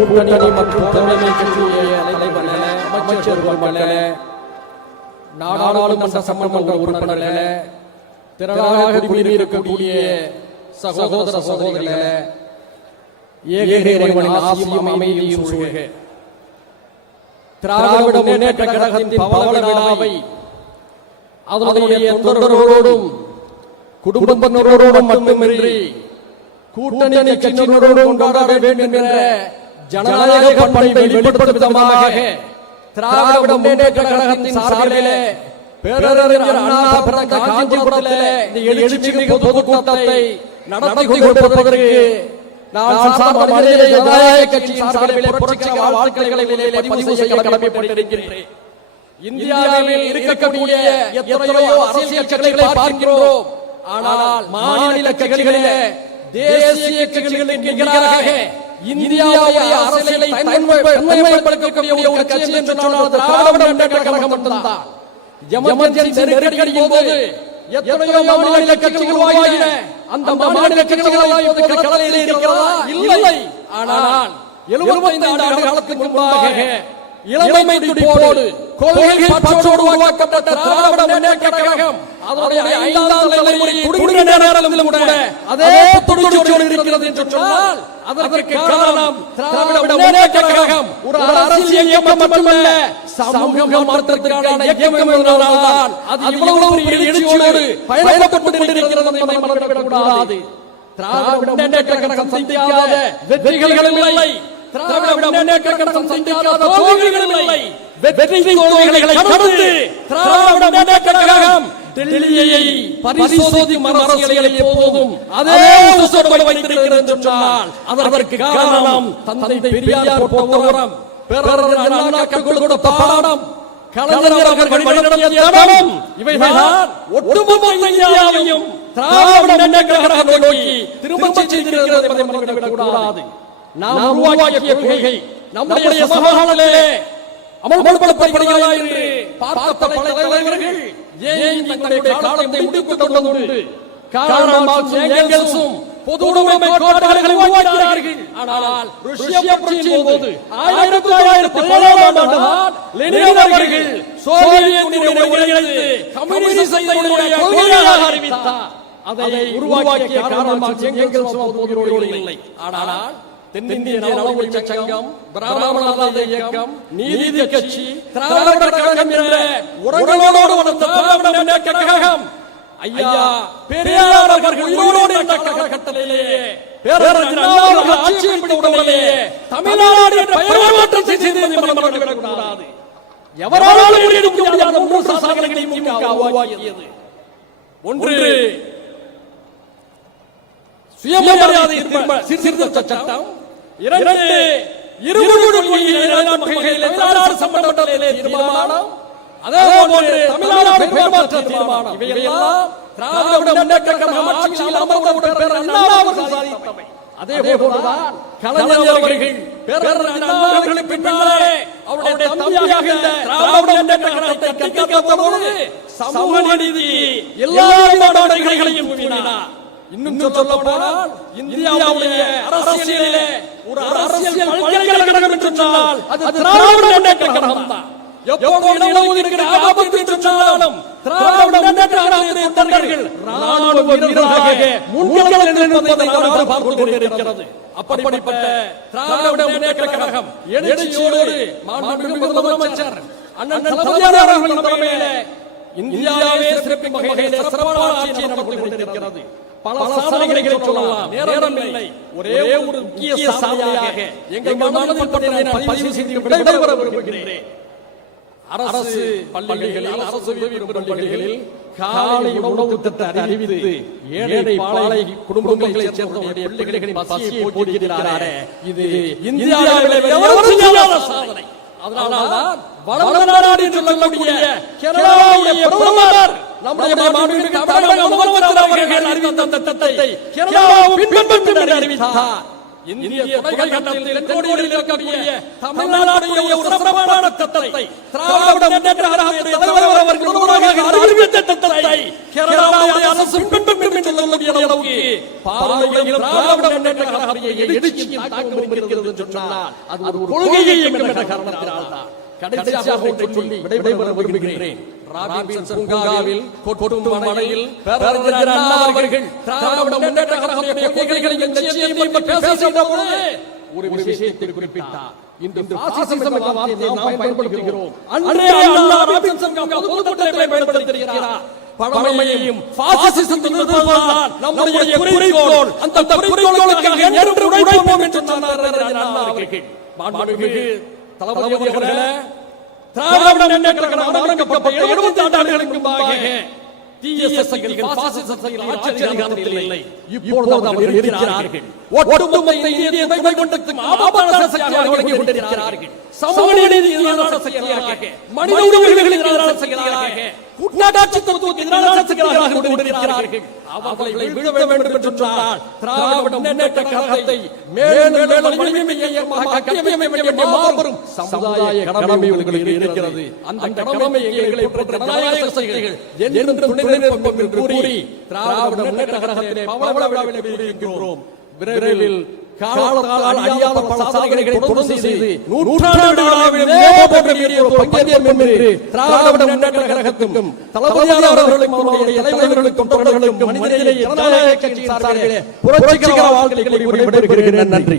கூட்டணி மற்றும் தலைமை கட்சியுடைய தலைவர்களே, அமைச்சர்களே, நாடாளுமன்ற சட்டமன்ற உறுப்பினர்களே, திரளாக குடியிருக்கக்கூடிய சகோதர சகோதரிகளே, ஏக இறைவனின் ஆசியும் அமைதியும் சூழ்க. திராவிட முன்னேற்ற கழகத்தின் பவள விழாவை அதனுடைய தொண்டர்களோடும் குடும்பத்தினரோடும் மட்டுமின்றி கூட்டணி கட்சியினரோடும் கொண்டாட வேண்டும் என்ற ஜனநாயக பண்பை வெளிப்படுத்தும் விதமாக திராவிட முன்னேற்ற கழகத்தின் சார்பிலே பேரறிஞர் அண்ணா பிறந்த காஞ்சிபுரத்திலே இந்த எழுச்சிமிகு பொதுக்கூட்டத்தை நடத்தி கொடுப்பதற்கு நான் சார்ந்த ஜனநாயக கட்சியின் சார்பிலே புரட்சிகர வாழ்த்துக்களை பதிவு செய்ய கடமைப்பட்டிருக்கிறேன். இந்தியாவில் இருக்கக்கூடிய எத்தனையோ அரசியல் கட்சிகளை பார்க்கிறோம். ஆனால் மாநில கட்சிகளிலே தேசிய கட்சிகளின் நிகராக இந்தியாவுடைய அரசியலை தன்மைப்படுத்தக்கூடிய ஒரு கட்சி என்று சொன்னால் திராவிட முன்னேற்ற கழகம் மட்டும்தான். எமர்ஜென்சி நெருக்கடியின் போது எத்தனையோ மாநில கட்சிகள் உருவாகின. அந்த மாநில கட்சிகள் களத்தில் இருக்கிறதா? இல்லை. ஆனால் 75 ஆண்டு காலத்துக்கு முன்பாக இளமை துடிப்போடு கொள்கை பற்றோடு உருவாக்கப்பட்ட திராவிட முன்னேற்ற கழகம் அதனுடைய 5ஆம் தலைமுறையை துடிக்கின்ற நேரத்திலும் கூட அதே துடிச்சோடு இருக்கிறது என்று சொன்னால் அதற்கு காரணம் திராவிட முன்னேற்ற கழகம் ஒரு அரசியல் இயக்கம் மட்டுமல்ல, சமூக மாற்றத்திற்கான இயக்கம் என்பதனால்தான் அது இவ்வளவு எழுச்சியோடு பயணப்பட்டுக் கொண்டிருக்கிறது என்பதை மறந்துவிடக் கூடாது. திராவிட முன்னேற்ற கழகம் சந்திக்காத வெற்றிகள் இல்லை, திராவிட முன்னேற்ற கழகம் சந்திக்காத தோல்விகள் இல்லை. வெற்றி தோல்விகளை கடந்து திராவிட முன்னேற்ற கழகம் டெல்லியை பரிசோதிக்கும் அரசியலை எப்போதும் அதே உச்சத்தோடு வைத்திருக்கிறது என்று சொன்னால் அதற்கு காரணம் தந்தை பெரியார் போட்ட உரம், பேரறிஞர் அண்ணா கற்றுக் கொடுத்த பாடம், கலைஞர் அவர்கள் வழிநடத்திய தடம், இவைதான் ஒட்டுமொத்த இந்தியாவையும் திராவிட முன்னேற்ற கழகம் நோக்கி திரும்ப செய்திருக்கிறது என்பதை மறந்துவிடக் கூடாது. நாம் உருவாக்கிய கொள்கை நம்முடைய சமகாலத்திலே அமல்படுத்தப்படுகிறதா என்று பார்த்த பல தலைவர்கள் ஏன் தங்களுடைய காலத்தை முடித்துக் கொண்டதுண்டு. காரணம் ஏங்கல்ஸும் பொது உடைமை கோட்பாடுகளை உருவாக்கினார்கள். ஆனால் ரஷ்ய புரட்சியின் போது 1917ஆம் ஆண்டுதான் லெனின் அவர்கள் சோவியத் யூனியனை ஒருங்கிணைத்து கம்யூனிசத்தை கொள்கையாக அறிவித்தார். அதை உருவாக்கிய காரணம் ஏங்கல்ஸும் பொதுவோடு இல்லை. ஆனால் தென்னிந்திய நலவழி சங்கம், பிராமணர் இயக்கம், நீதி கட்சி, திராவிட கழகம் என்ற உறவுகளோடு வளர்ந்த திராவிட முன்னேற்ற கழகம் ஐயா பெரியார் அவர்கள் உயிரோடு இருந்த காலகட்டத்திலேயே பேரறிஞர் அண்ணா அவர்கள் ஆட்சியில் விடுவதிலேயே தமிழ்நாடு என்ற பெயர் மாற்றம் செய்ததை மறந்துவிடக் கூடாது. எவராலும் முறியடிக்க முடியாத 3 சாதனைகளை திமுக உருவாக்கியது. ஒன்று, சுயமரியாதை சீர்திருத்த சட்டம். 2, இருமுடி கொள்கையை தமிழ்நாடு சம்பந்தப்பட்ட தீர்மானம். அதே போன்று தமிழ்நாடு பெயர் மாற்ற தீர்மானம். இவையெல்லாம் திராவிட முன்னேற்ற கழகம் ஆட்சியில் அமர்ந்தவுடன் பேரறிஞர் அண்ணா அவர்கள் சாதித்தவை. அதே போன்றுதான் கலைஞர் அவர்கள் பேரறிஞர் அண்ணா அவர்களுக்கு பின்னாலே அவருடைய தம்பியாக இருந்த திராவிட முன்னேற்ற கழகத்தை கட்டிக்காத்தபோது சமூக நீதி எல்லா நாடுகளையும் கூறினார். இன்னும் சொல்ல போனால் இந்தியாவுடைய அரசியலிலே ஒரு அரசியல் பல்கலைக்கழகம் என்று சொன்னால் அது திராவிட முன்னேற்ற கழகம் தான். எப்போது இடஒதுக்கீடு ஆபத்து என்று சொன்னாலும் திராவிட முன்னேற்ற கழகத்தின் தொண்டர்கள் ராணுவ வீரர்களாக முன்களத்தில் நிற்பதை நாடு பார்த்துக் கொண்டிருக்கிறது. அப்படிப்பட்ட திராவிட முன்னேற்ற கழகம் எழுச்சியோடு மாண்புமிகு முதலமைச்சர் அண்ணன் தளபதி அவர்கள் தலைமையிலே இந்தியாவே சிறப்பிக்கும் வகையிலே சிறப்பான ஆட்சியை நடத்தி கொண்டிருக்கிறது. பல சாதனைகளை சொல்லலாம், நேரம் இல்லை. ஒரே ஒரு முக்கிய சாதனையாக எங்கள் மனதில் பட்டதை நான் பதிவு செய்து விடைபெற விரும்புகிறேன். அரசு பள்ளிகளில், அரசு பள்ளிகளில் காலை உணவு திட்டத்தை அறிவித்து ஏழை பாலை குடும்பங்களைச் சேர்ந்த பிள்ளைகளின் பசியை போக்குகிறாரே, இது இந்தியாவிலே எவரும் செய்யாத சாதனை. அதனால்தான் வளர்ந்த நாடு என்று சொல்லக்கூடிய கேரளாவுடைய பிரதமர் நம்முடைய மாண்புமிகு தமிழக முதலமைச்சர் அவர்கள் அறிவித்த திட்டத்தை கேரளாவும் பின்பற்றும் என்று அறிவித்தார். இந்திய துணைக்கண்டத்தில் தென்கோடியில் இருக்கக்கூடிய தமிழ்நாடுடைய ஒரு சிறப்பான திட்டத்தை திராவிட முன்னேற்ற கழகத்துடைய தலைவர் அவர்கள் உருவாக்கிய அறிவித்த திட்டத்தை கேரளாவுடைய அரசு பின்பற்றும் என்று சொல்லக்கூடிய அளவுக்கு பாரம்பரியம் திராவிட முன்னேற்ற கழகத்துடைய எழுச்சியின் தாக்கம் இருக்கிறது என்று சொன்னால் அது ஒரு கொள்கையை என்ற காரணத்தினால் தான். கடைசியாக ஒன்றை சொல்லி விடைபெற விரும்புகிறேன். ராபின்சன் பூங்காவில் கொட்டும் மழையில் பேரறிஞர் அண்ணா அவர்கள் திராவிட முன்னேற்ற கழகத்துடைய கொள்கைகளையும் லட்சியத்தையும் பேசுகின்ற பொழுது ஒரு விஷயத்தை குறிப்பிட்டார். இந்த பாசிசம் என்ற வார்த்தையை நாம் பயன்படுத்துகிறோம். அன்றைய அண்ணா ராபின்சன் பூங்கா பொதுக்கூட்டத்தை பயன்படுத்தியிருக்கிறார். பழமையையும் பாசிசத்தையும் எதிர்ப்பதுதான் நம்முடைய குறிக்கோள். அந்த குறிக்கோளுக்காக என்று உழைப்போம் என்று சொன்னார் அண்ணா அவர்கள். மாண்புமிகு தளபதி அவர்களே, திராவிட முன்னேற்ற கழகம் ஆரம்பிக்கப்பட்ட 70 ஆண்டுகளுக்கு முன்பாக தீய சக்திகள் பாசிச சக்திகள் ஆட்சி அதிகாரத்தில் இல்லை. இப்பொழுது அவர்கள் இருக்கிறார்கள். ஒட்டுமொத்த இந்திய துணைக்கண்டத்துக்கு ஆபத்தான சக்தியாக விளங்கிக் கொண்டிருக்கிறார்கள். சமூக நீதிக்கு எதிரான சக்தியாக, மனித உரிமைகளுக்கு எதிரான சக்தியாக, கூட்டாட்சி தத்துவத்துக்கு எதிரான சக்திகளாக இருந்து கொண்டிருக்கிறார்கள். அவர்களை வீழ்த்த வேண்டும் என்று சொன்னால் திராவிட முன்னேற்ற கழகத்தை மேலும் மேலும் வலிமையாக மாபெரும் சமுதாய கடமை உங்களுக்கு இருக்கிறது. அந்த கடமை எங்களை ஜனநாயக சக்திகள் என்றும் துணை நிற்போம் என்று கூறி திராவிட முன்னேற்ற கழகத்திலே பவள விழாவிலே கூறியிருக்கிறோம். விரைவில் காலத்தால் அழியாத பல சாதனைகளை தொடர்ந்து செய்து நூற்றாண்டு விழாவில் பங்கேற்போம் என்று திராவிட முன்னேற்ற கழகத்துக்கும் தளபதியார் அவர்களுக்கும் அவருடைய தலைவர்களுக்கும் தொண்டர்களுக்கும் மனிதநேய ஜனநாயக கட்சியின் சார்பிலே புரட்சிகர வாழ்த்துக்களை விடைபெறுகிறேன். நன்றி.